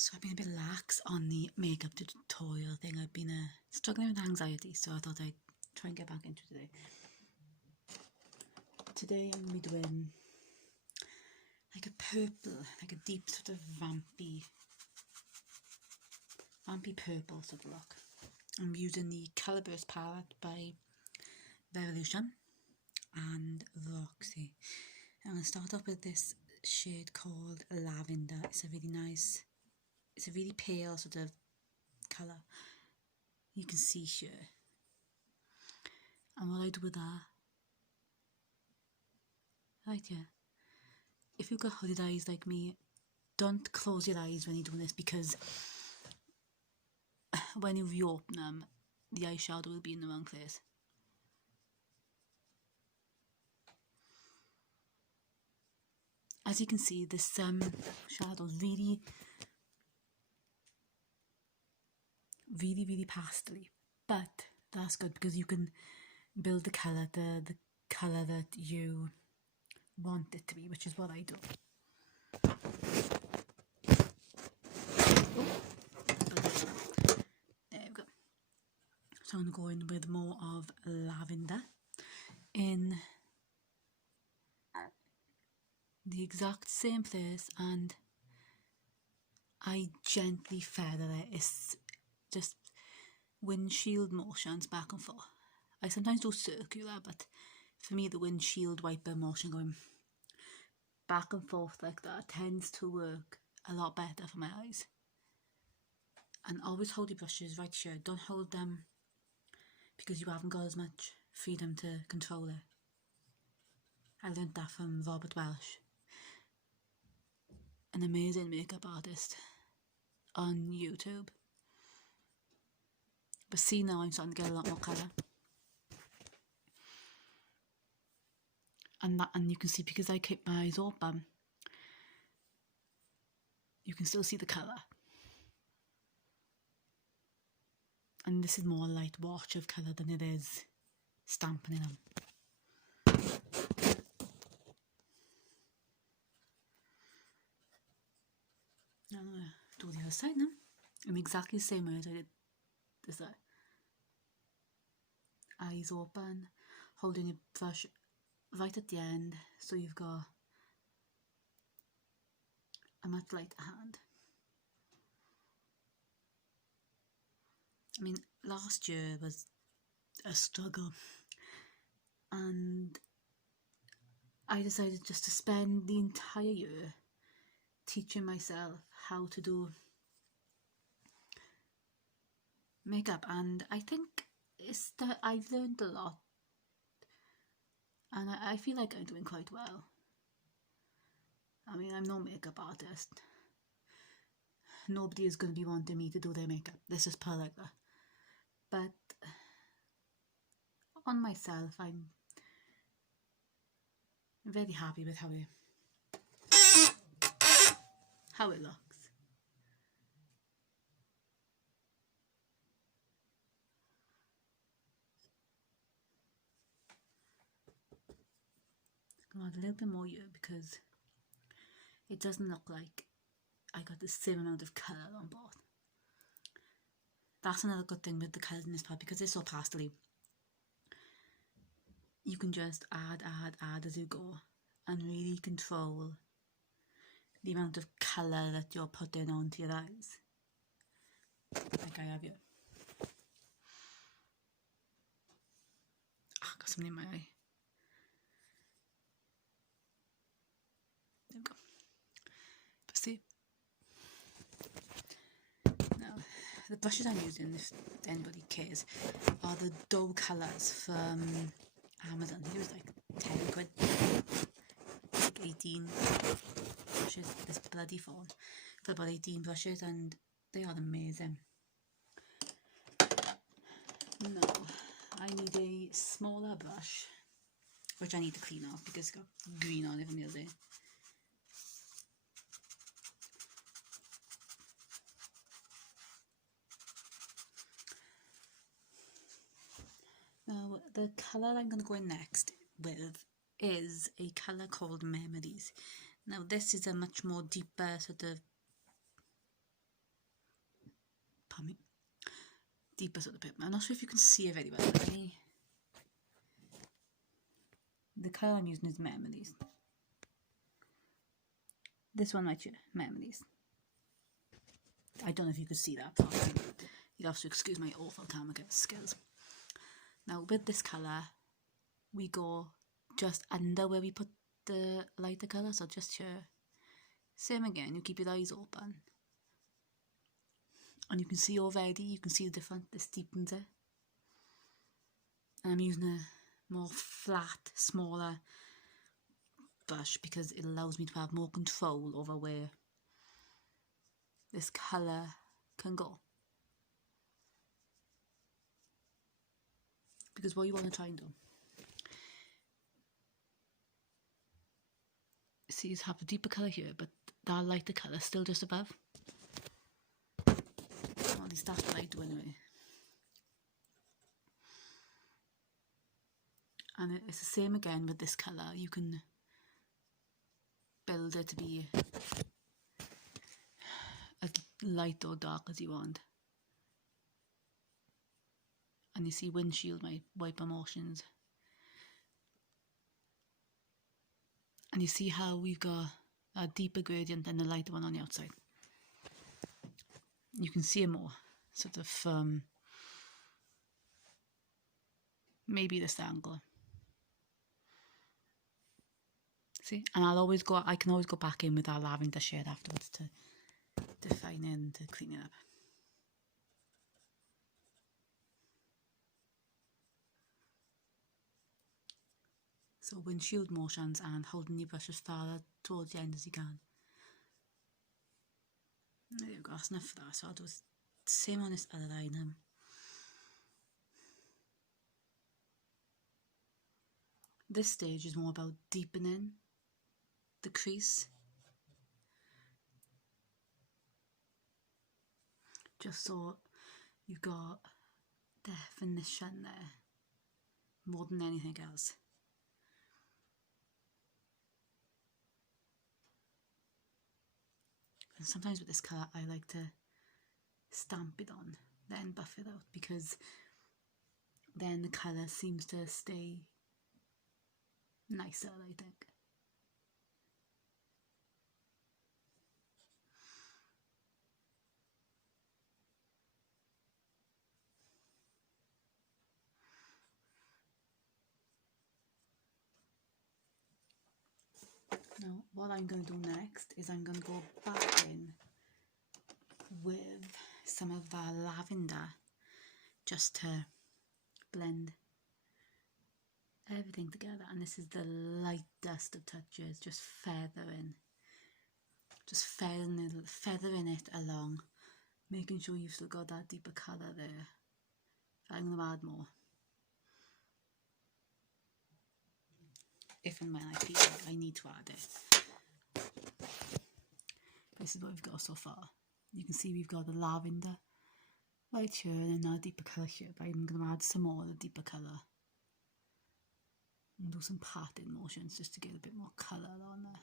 So I've been a bit lax on the makeup tutorial thing. I've been struggling with anxiety, so I thought I'd try and get back into today. Today I'm going to be doing like a purple, like a deep sort of vampy purple sort of look. I'm using the Colourburst palette by Revolution and Roxy. I'm going to start off with this shade called Lavender. It's a really nice, it's a really pale sort of colour. You can see here. And what I do with that, right here, if you've got hooded eyes like me, don't close your eyes when you're doing this, because when you reopen them, the eyeshadow will be in the wrong place. As you can see, this shadow is really pastely, but that's good because you can build the colour, the colour that you want it to be, which is what I do. There we go. So I'm going with more of lavender in the exact same place, and I gently feather it. It's just windshield motions back and forth. I sometimes do circular, but for me the windshield wiper motion going back and forth like that tends to work a lot better for my eyes. And always hold your brushes right here. Don't hold them because you haven't got as much freedom to control it. I learned that from Robert Welsh, an amazing makeup artist on YouTube. But see, now I'm starting to get a lot more colour. And you can see, because I keep my eyes open, you can still see the colour. And this is more a light wash of colour than it is stamping in them. Now I'm going to do the other side now. In exactly the same way as I did this side. Eyes open, holding your brush right at the end, so you've got a much lighter hand. I mean, last year was a struggle, and I decided just to spend the entire year teaching myself how to do makeup, and I think it's that I've learned a lot, and I feel like I'm doing quite well. I mean, I'm no makeup artist. Nobody is going to be wanting me to do their makeup. Let's just put it like that. But on myself, I'm very happy with how it looks. I'm going to add a little bit more here because it doesn't look like I got the same amount of colour on both. That's another good thing with the colours in this palette, because it's so pastely. You can just add as you go and really control the amount of colour that you're putting onto your eyes, like I have here. Ah, got something in my eye. There we go. But see, now the brushes I'm using, if anybody cares, are the Doe colours from Amazon. It was like 10 quid, like 18 brushes, this bloody phone, for about 18 brushes, and they are amazing. Now I need a smaller brush, which I need to clean off because it's got green on it from the other day. Now the colour I'm going to go in next with is a colour called Memories. Now this is a much more deeper sort of deeper sort of bit. I'm not sure if you can see it very well. The colour I'm using is Memories. This one right here, Memories. I don't know if you could see that properly. You'll have to excuse my awful camera skills. Now with this colour, we go just under where we put the lighter colour, so just here. Same again, you keep your eyes open. And you can see already, you can see the difference, this deepens it. And I'm using a more flat, smaller brush because it allows me to have more control over where this colour can go. Because what you want to try and do, see, is have a deeper colour here, but that lighter colour still just above. Or at least that's what I do anyway. And it's the same again with this colour. You can build it to be as light or dark as you want. And you see windshield wiper motions. And you see how we've got a deeper gradient than the lighter one on the outside. You can see it more, sort of maybe this angle. See, and I can always go back in with our lavender shade afterwards to define it and to clean it up. So windshield motions and holding your brush as far towards the end as you can. There you go, that's enough for that. So I'll do the same on this other line. This stage is more about deepening the crease. Just so you've got definition there more than anything else. And sometimes with this colour I like to stamp it on, then buff it out, because then the colour seems to stay nicer, I think. Now what I'm going to do next is I'm going to go back in with some of our lavender just to blend everything together. And this is the lightest of touches, just feathering it along, making sure you've still got that deeper colour there. I'm going to add more if and when I feel like I need to add it. This is what we've got so far. You can see we've got the lavender right here and then our deeper colour here, but I'm going to add some more of the deeper colour and do some patting motions just to get a bit more colour on there.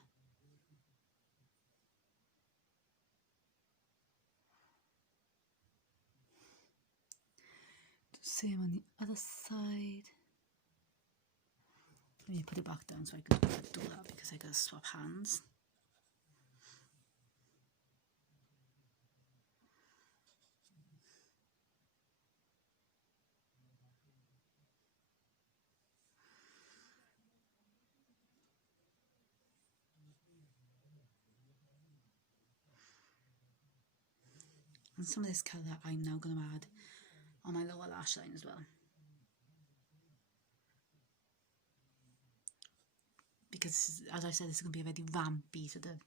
Same on the other side. Let me put it back down so I can do that because I gotta swap hands. And some of this colour I'm now going to add on my lower lash line as well. Because, as I said, this is going to be a very vampy sort of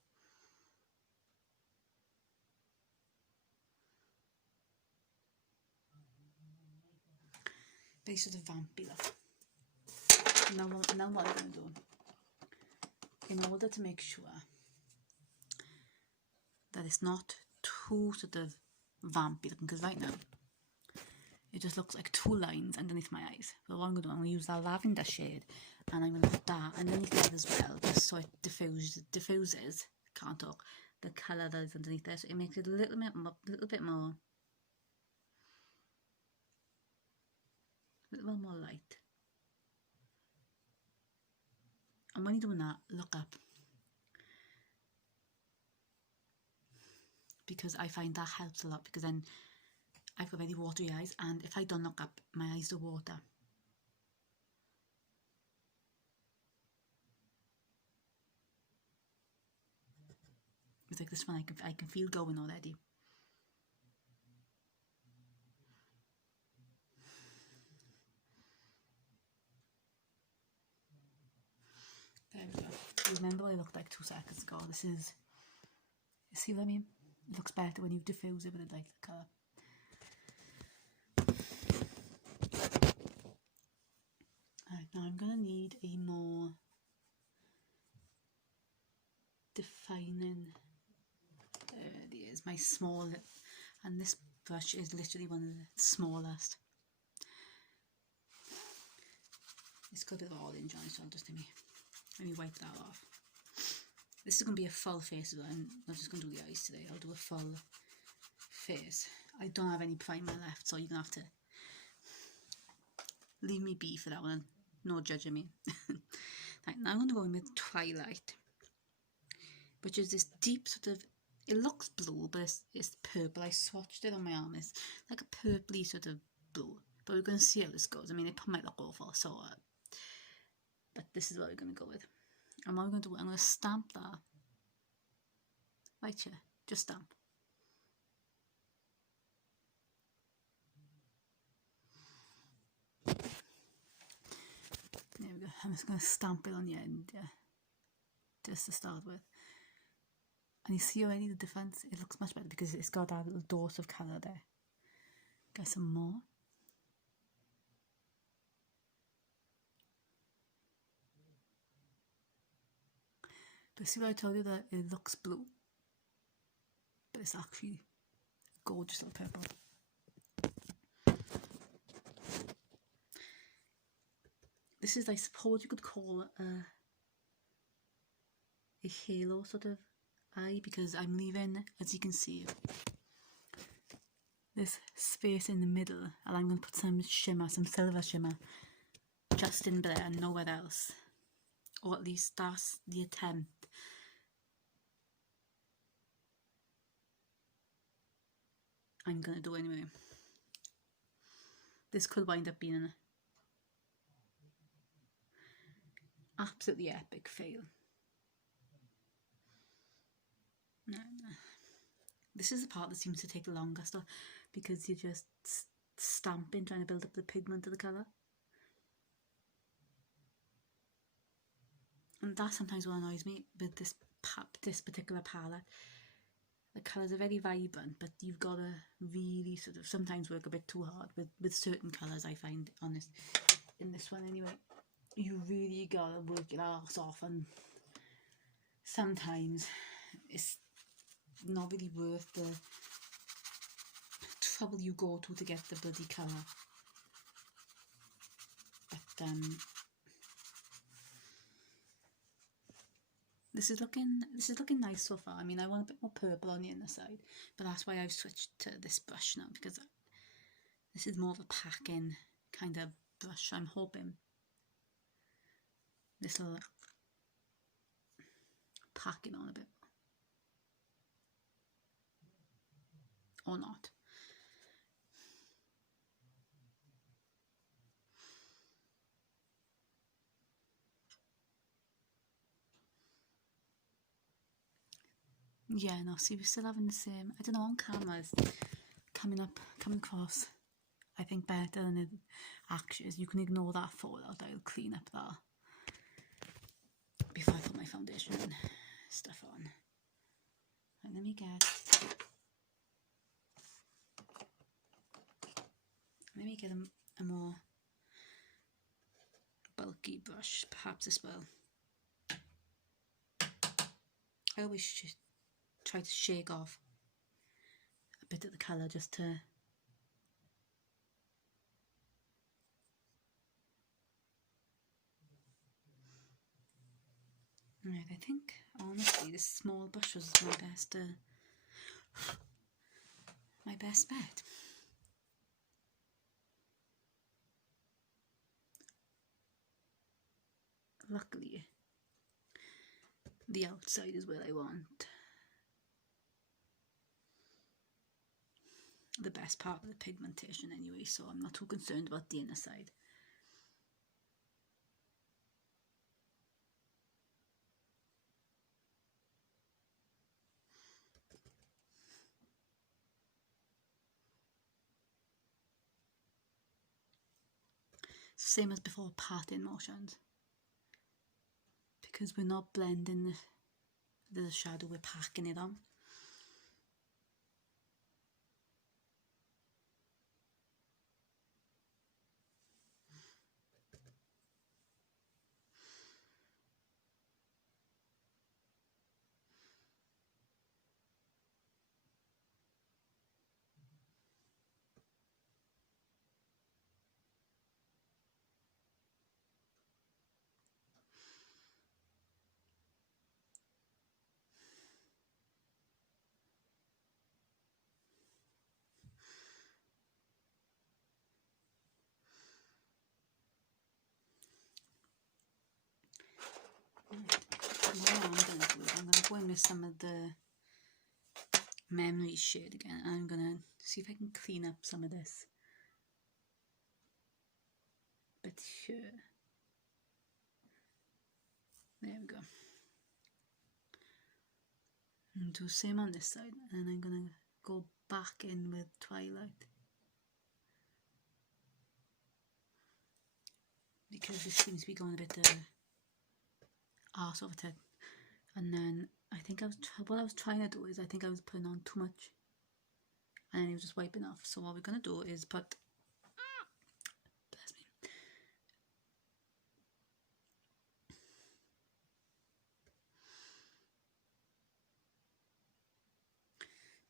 vampy look. Now what I'm going to do, in order to make sure that it's not too sort of vampy looking, because right now it just looks like two lines underneath my eyes. But what I'm going to do, I'm going to use that lavender shade and I'm going to put that underneath it as well, just so it diffuses, can't talk, the colour that is underneath there, so it makes it a little bit more a little more light. And when you're doing that, look up, because I find that helps a lot, because then I've got very watery eyes, and if I don't look up, my eyes do water. It's like this one, I can feel going already. There we go. Remember what I looked like 2 seconds ago? This is, you see what I mean? It looks better when you diffuse it with a lighter colour. Alright, now I'm going to need a more defining, there it is, my small, and this brush is literally one of the smallest. It's got a bit of orange on it, so I'll just let me wipe that off. This is going to be a full face, I'm not just going to do the eyes today, I'll do a full face. I don't have any primer left, so you're going to have to leave me be for that one, no judging me. Right, now I'm going to go in with Twilight, which is this deep sort of, it looks blue, but it's purple. I swatched it on my arm, it's like a purpley sort of blue, but we're going to see how this goes. I mean, it might look awful, so but this is what we're going to go with. And what I'm going to do, I'm going to stamp that right here, just stamp. There we go. I'm just going to stamp it on the end, yeah, just to start with. And you see already the difference, it looks much better because it's got that little dose of colour there. Get some more. But see what I told you, that it looks blue, but it's actually gorgeous little purple. This is, I suppose you could call it a halo sort of eye, because I'm leaving, as you can see, this space in the middle, and I'm going to put some shimmer, some silver shimmer, just in there and nowhere else. Or at least that's the attempt. I'm going to do anyway. This could wind up being an absolutely epic fail. No. This is the part that seems to take the longest, because you're just stamping, trying to build up the pigment of the colour. And that's sometimes what annoys me with this particular palette. The colours are very vibrant, but you've got to really sort of sometimes work a bit too hard with certain colours, I find, honest. In this one anyway, you really got to work your arse off, and sometimes it's not really worth the trouble you go to get the bloody colour. But this is looking nice so far. I mean, I want a bit more purple on the inner side, but that's why I've switched to this brush now, because this is more of a packing kind of brush. I'm hoping this will pack it on a bit, or not. Yeah, no, see, we're still having the same, I don't know, on cameras, coming across, I think, better than it actually is. You can ignore that fallout, I'll clean up that before I put my foundation and stuff on. Right, let me get a more bulky brush, perhaps as well. I always should try to shake off a bit of the colour just to right, I think honestly this small brush was my best bet. luckily the outside is where I want the best part of the pigmentation anyway, so I'm not too concerned about the inner side. Same as before, patting motions, because we're not blending the shadow, we're packing it on. What I'm going to do is I'm going to go in with some of the Memory shade again, and I'm going to see if I can clean up some of this bit here. There we go. And do the same on this side, and I'm going to go back in with Twilight, because this seems to be going a bit arse over it. And then I think what I was trying to do is I think I was putting on too much, and then it was just wiping off. So what we're going to do is put, bless me,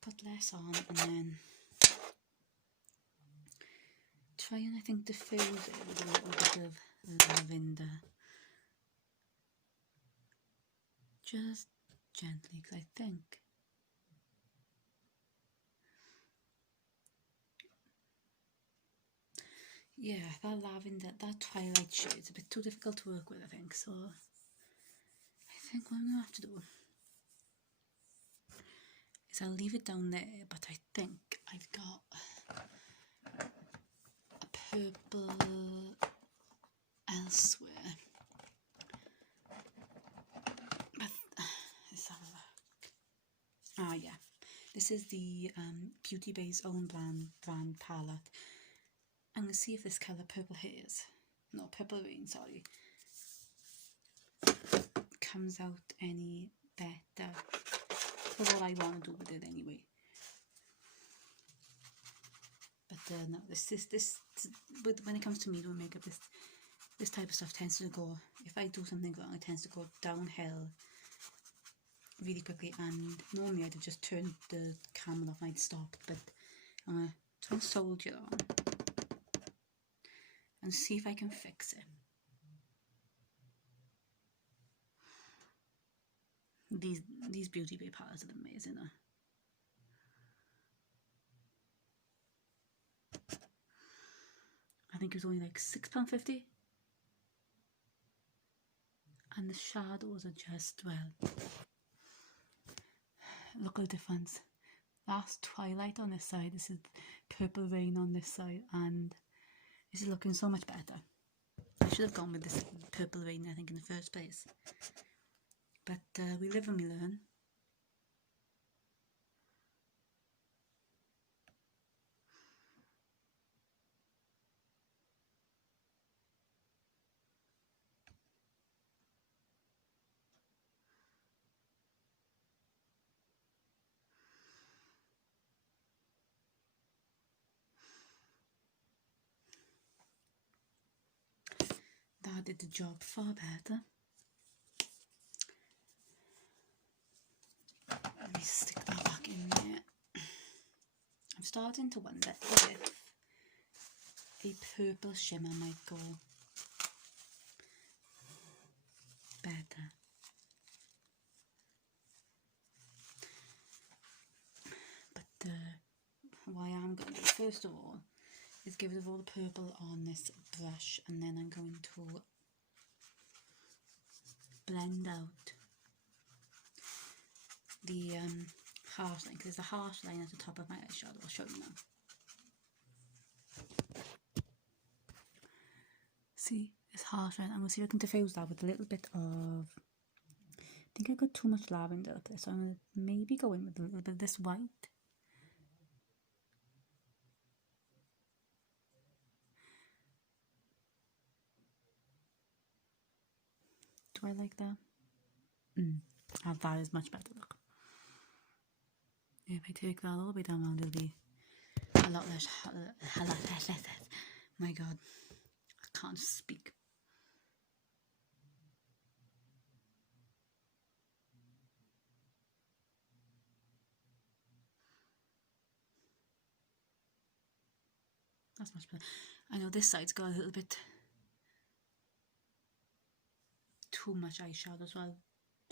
put less on, and then try and I think diffuse it with a little bit of lavender, just gently, because I think yeah, that lavender, that Twilight shade is a bit too difficult to work with, I think. So I think what I'm going to have to do is I'll leave it down there, but I think I've got a purple elsewhere. But let's have a look. Ah, yeah. This is the Beauty Bay's own brand palette. I'm going to see if this colour, Purple Haze, no, Purple Rain, sorry, comes out any better for what I want to do with it anyway. But no, when it comes to me doing makeup, this type of stuff tends to go, if I do something wrong, it tends to go downhill really quickly, and normally I'd have just turned the camera off and I'd stopped, but I'm going to try and soldier on and see if I can fix it. These Beauty Bay palettes are amazing. I think it was only like £6.50, and the shadows are just, well, look at the difference. That's Twilight on this side, this is Purple Rain on this side, and this is looking so much better. I should have gone with this Purple Rain, I think, in the first place. But we live and we learn. That did the job far better. Let me stick that back in there. I'm starting to wonder if a purple shimmer might go better. But what I am going to do first of all is give it all the purple on this brush, and then I'm going to blend out the harsh line, because there's a harsh line at the top of my eyeshadow. I'll show you now. See, it's harsh line. I'm going to see if I can diffuse that with a little bit of, I think I got too much lavender up there, so I'm going to maybe go in with a little bit of this white. Do I like that? That is much better, look. If I take that all the way down around, it'll be a lot less, my god, I can't speak. That's much better. I know this side's got a little bit too much eyeshadow, so I'll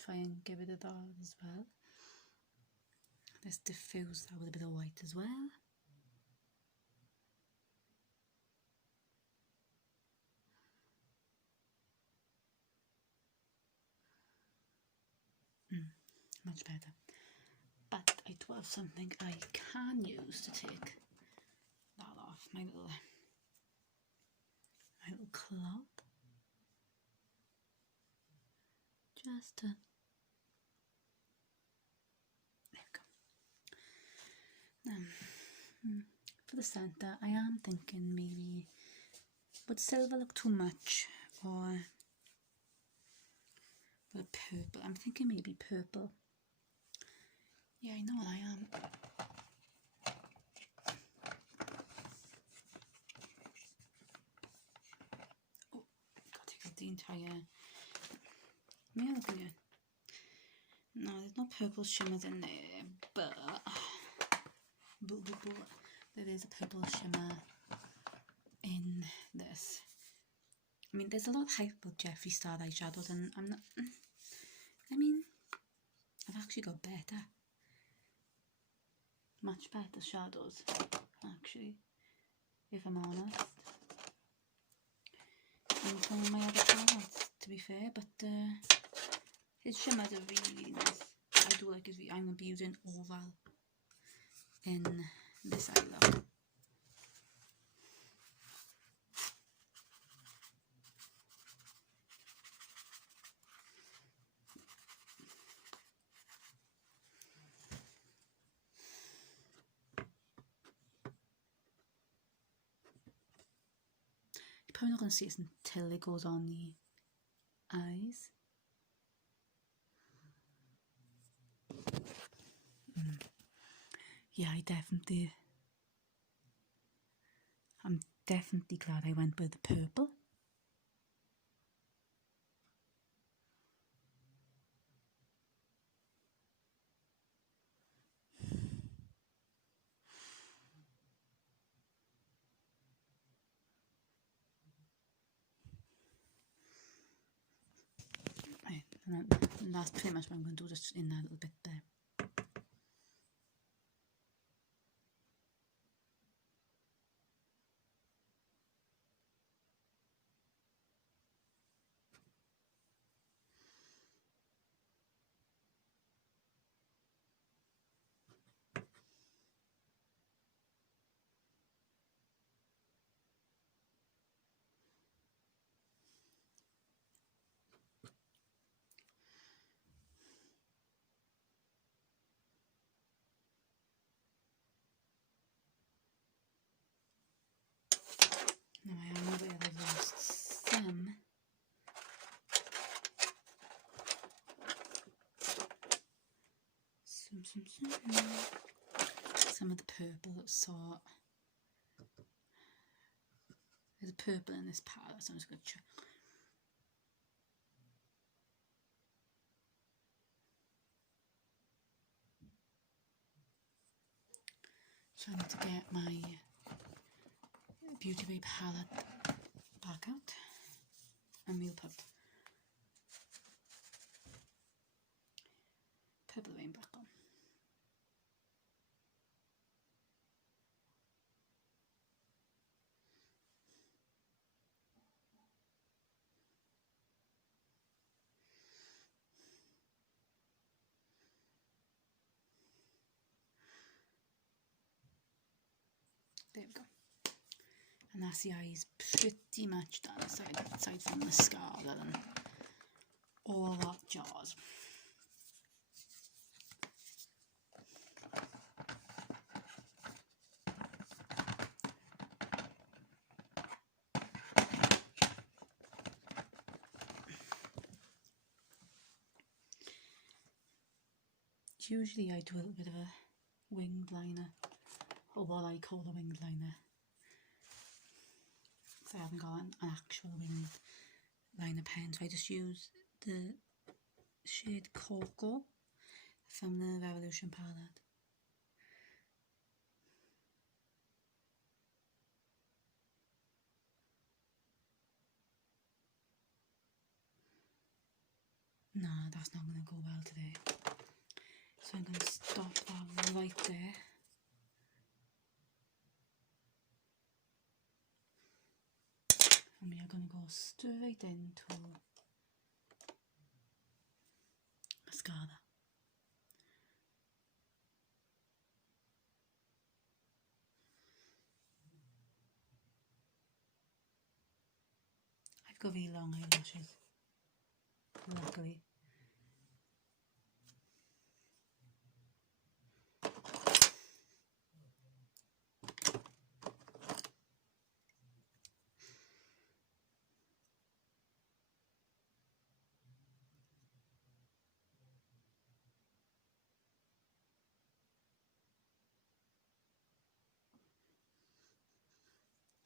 try and give it a that as well. Let's diffuse that with a bit of white as well. Much better. But I do have something I can use to take that off. My little cloth. Just to, there we go. For the centre, I am thinking maybe, would silver look too much, or with a purple? I'm thinking maybe purple. Yeah, I know what I am. Oh, gotta take out the entire. Yeah, look at it. No, there's no purple shimmers in there, but there is a purple shimmer in this. I mean, there's a lot of hype about Jeffree Star eyeshadows, and I'm not. I mean, I've actually got better, much better shadows, actually, if I'm honest, in some of my other palettes, to be fair. But his shimmers are really, really nice. I do like his. I'm going to be using Oval in this eye look. You're probably not going to see it until it goes on the eyes. Yeah, I'm definitely glad I went with the purple. Right, and that's pretty much what I'm going to do, just in that little bit there. Now I am aware I've lost some of the purple, so there's a purple in this palette, so I'm just going to trying to get my Beauty Bay palette back out, and we'll put Purple Rain back on. There we go. And that's the eyes pretty much done, aside from mascara and all that jazz. Usually I do a little bit of a winged liner, or what I call a winged liner. So I haven't got an actual winged liner pen, so I just use the shade Cocoa from the Revolution palette. Nah, that's not going to go well today. So I'm going to stop that right there. And we are going to go straight into mascara. I've got really long eyelashes, luckily.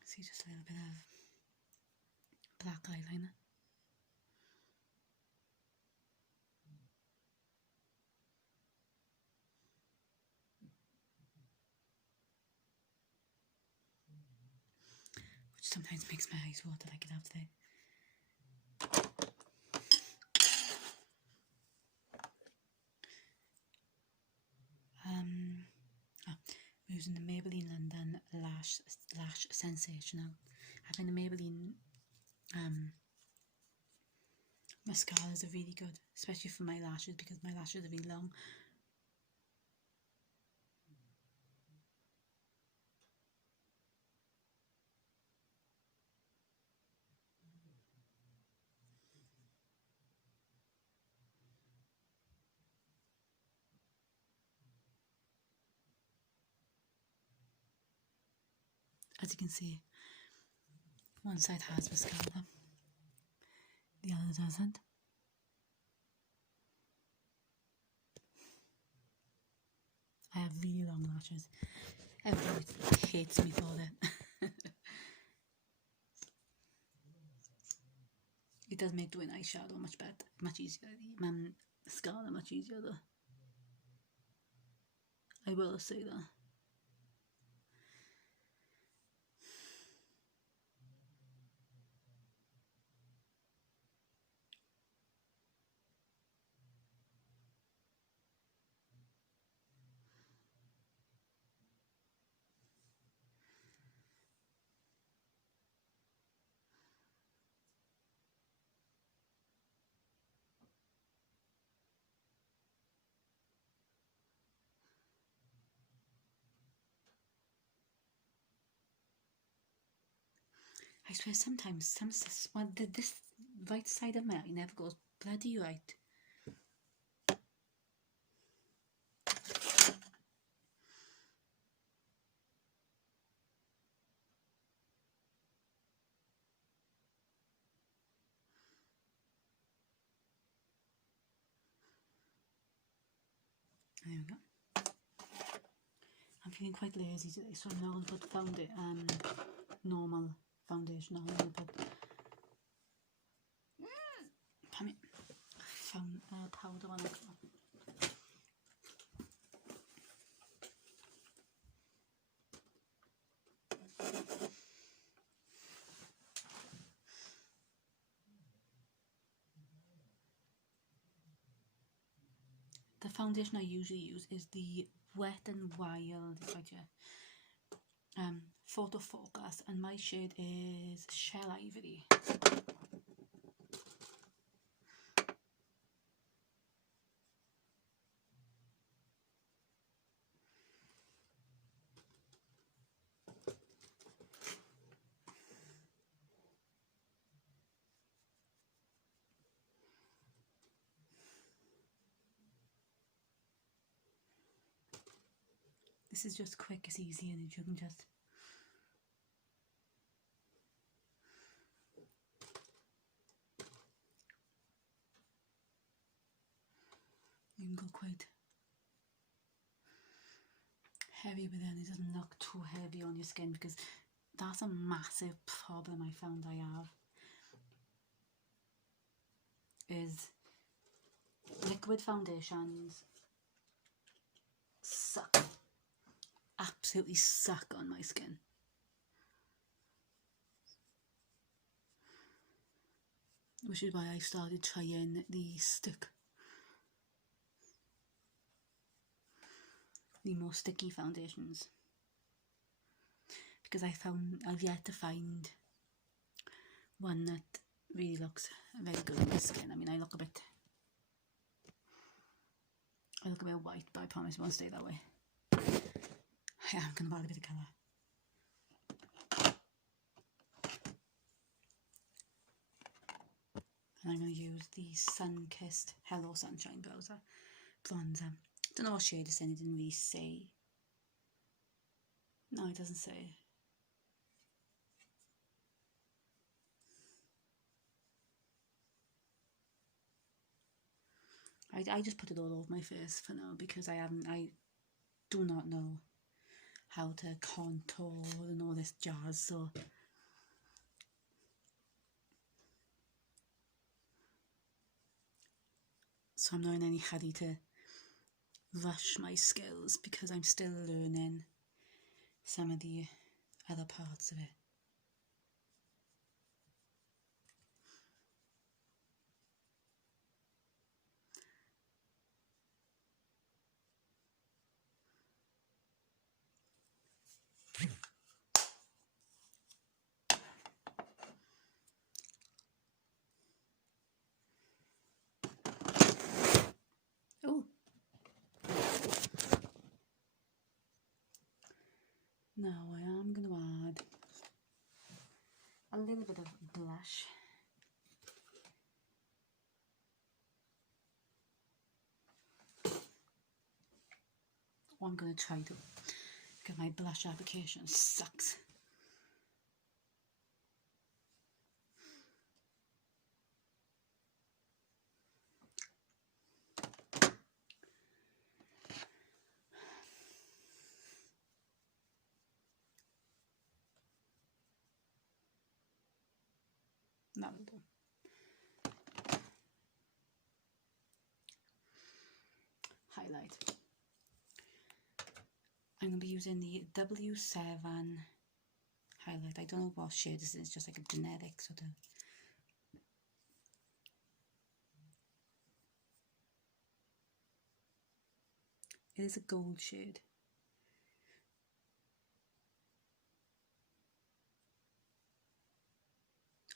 See, just a little bit of black eyeliner. Which sometimes makes my eyes water like it have today. We're using the Maybelline London Lash Sensational. I think the Maybelline mascaras are really good, especially for my lashes, because my lashes are really long. As you can see, one side has mascara, the other doesn't. I have really long lashes. Everybody hates me for it. It does make doing eyeshadow much better, much easier. Mascara much easier though. I will say that. I swear sometimes this right side of my eye never goes bloody right. There we go. I'm feeling quite lazy today, so I'm not going to put normal foundation on. I'm going to put powder on it. The foundation I usually use is the Wet n Wild, it's like a Photo Focus, and my shade is Shell Ivory. This is just quick, it's easy, and you can just go quite heavy, but then it doesn't look too heavy on your skin, because that's a massive problem I found I have, is liquid foundations suck, absolutely suck on my skin. Which is why I started trying the more sticky foundations, because I've yet to find one that really looks very good on my skin. I mean, I look a bit white, but I promise it won't stay that way. I am going to add a bit of colour. And I'm going to use the Sunkissed Hello Sunshine bronzer. Don't know what shade it's in, it didn't really say. No, it doesn't say. I just put it all over my face for now, because I do not know how to contour and all this jazz, so I'm not in any hurry to rush my skills, because I'm still learning some of the other parts of it. Oh, now I am going to add a little bit of blush. I'm going to try to, because my blush application sucks. That'll do. Highlight. I'm going to be using the W7 highlight. I don't know what shade this is, just like a generic sort of. It is a gold shade.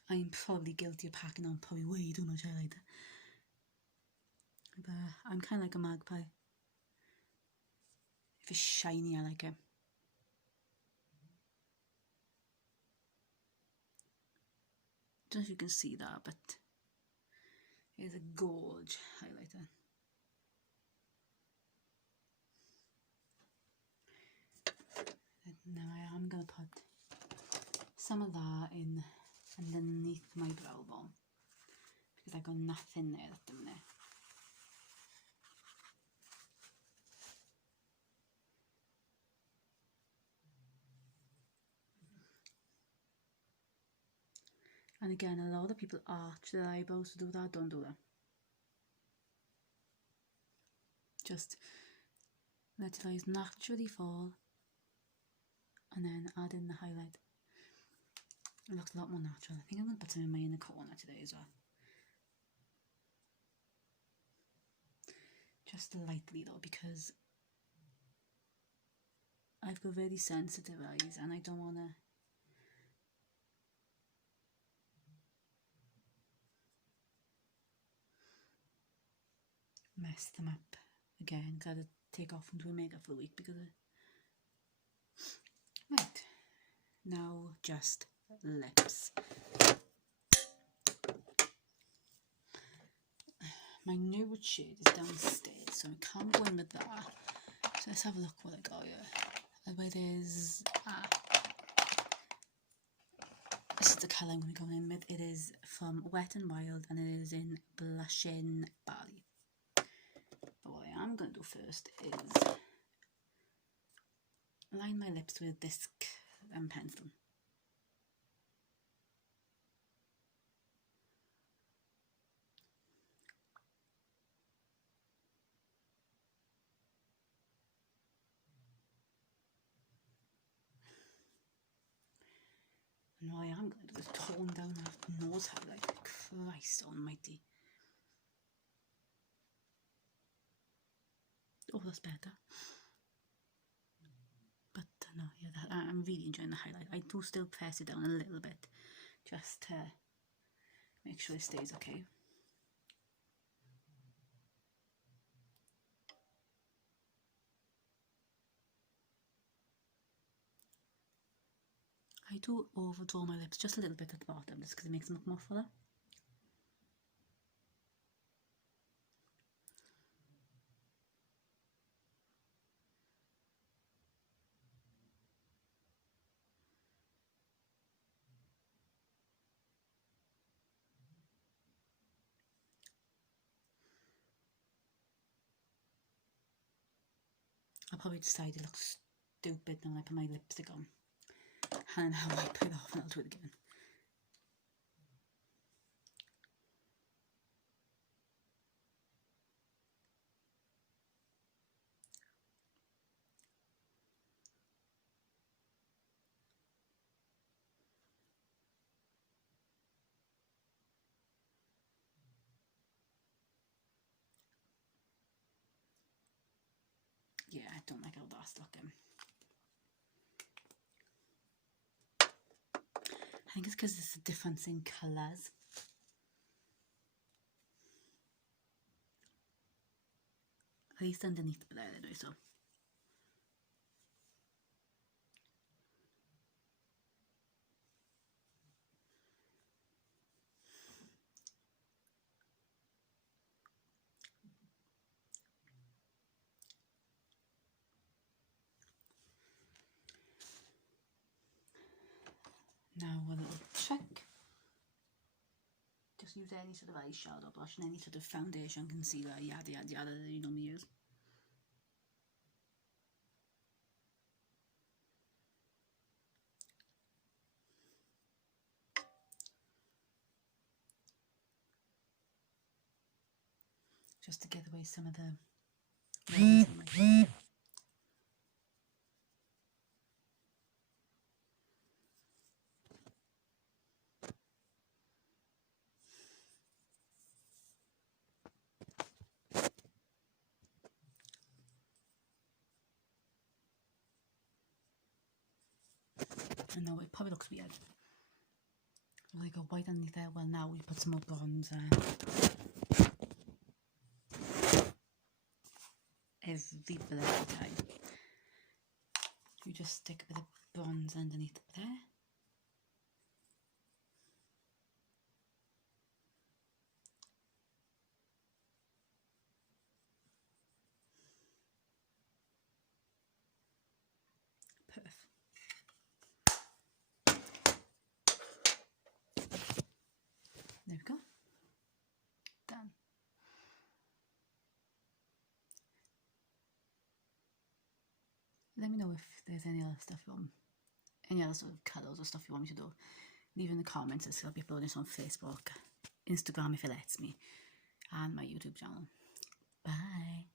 I'm probably guilty of packing on probably way too much highlighter. But I'm kind of like a magpie. If it's shiny, I like it. Don't know if you can see that, but it's a gorge highlighter. Now I am going to put some of that in underneath my brow bone, because I've got nothing there at the minute. And again, a lot of people arch their eyebrows to do that. Don't do that. Just let your eyes naturally fall, and then add in the highlight. It looks a lot more natural. I think I'm going to put some in my inner corner today as well. Just lightly though, because I've got very sensitive eyes and I don't want to mess them up again. Gotta take off and do makeup for a week because of... Right, now just lips. My nude shade is downstairs, so I can't go in with that. let's have a look what I got here. It is, this is the colour I'm going to go in with. It is from Wet n Wild and it is in Blushing Barley. But what I am going to do first is line my lips with this pencil. And what I am going to do is tone down that nose highlight. Christ almighty. Oh, that's better. But no, yeah, I'm really enjoying the highlight. I do still press it down a little bit, just to make sure it stays okay. I do overdraw my lips just a little bit at the bottom, just because it makes them look more fuller. I'll probably decide it looks stupid when I put my lipstick on. And how I put it off and I'll do it again. Yeah, I don't like how that's looking. I think it's because there's a difference in colours. At least underneath the there anyway, so. Now a little check. Just use any sort of eyeshadow brush and any sort of foundation, concealer, yada yada yada that you normally use. Just to get away some of the redness in my hair. I know it probably looks weird. Like a white underneath there. Well, now we put some more bronzer. Every bloody time. You just stick a bit of bronze underneath there. Perfect. There we go. Done. Let me know if there's any other stuff you want, any other sort of colours or stuff you want me to do. Leave in the comments. I'll be uploading this on Facebook, Instagram if it lets me, and my YouTube channel. Bye.